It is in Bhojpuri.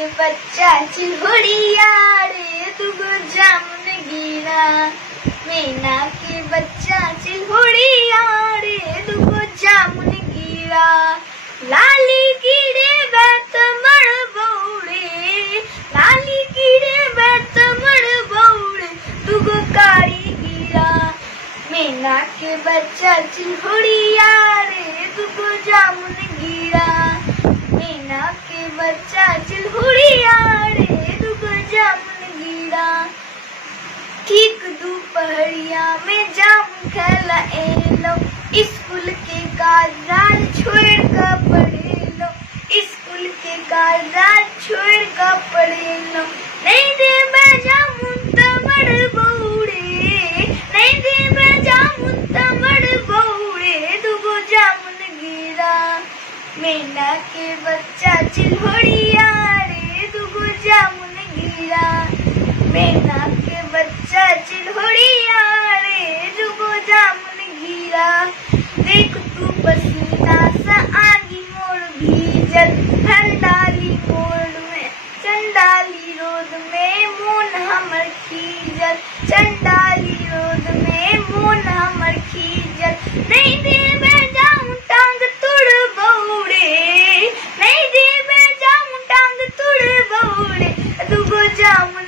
के बच्चा चिल्हुड़िया रे दुगो जामुन गिरा। मैना के बच्चा चिल्हुड़िया रे दुगो जामुन गिरा। लाली कीड़े बैत मड़ बौड़े, लाली कीड़े बैत मड़ बौड़े दुगो कारी गिरा। मैना के बच्चा चिल्हुड़िया रे दुगो जामुन गिरा। मैना के बच्चा चिल्हुड़िया रे दुगो जामुन गिरा। ठीक दोपहरिया में जामुन खेला एलो, स्कूल के कागजात छोड़ कर पढ़ेलो, स्कूल के कागजात छोड़ कर पढ़ेलो। नहीं दे जामुन तमड़ बौड़े, नहीं दे जामुन तमड़ बौड़े दुगो जामुन गिरा। मैना के बच्चा चिल्हुड़िया रे दुगो जामुन गिरा। मैना के बच्चा चिल्हुड़िया रे दुगो जामुन गिरा। देख तू पसीना सा आगी मोर भीजल, ठंडाली मोड़ में चंडाली रोद में मोन हमर खीजल, चंडाली रोद में मोन हमर खीजल। नहीं देवे जामुन टांग तुड़ बौड़े, नहीं देवे जामुन टांग तुड़ बौड़े दुगो जामुन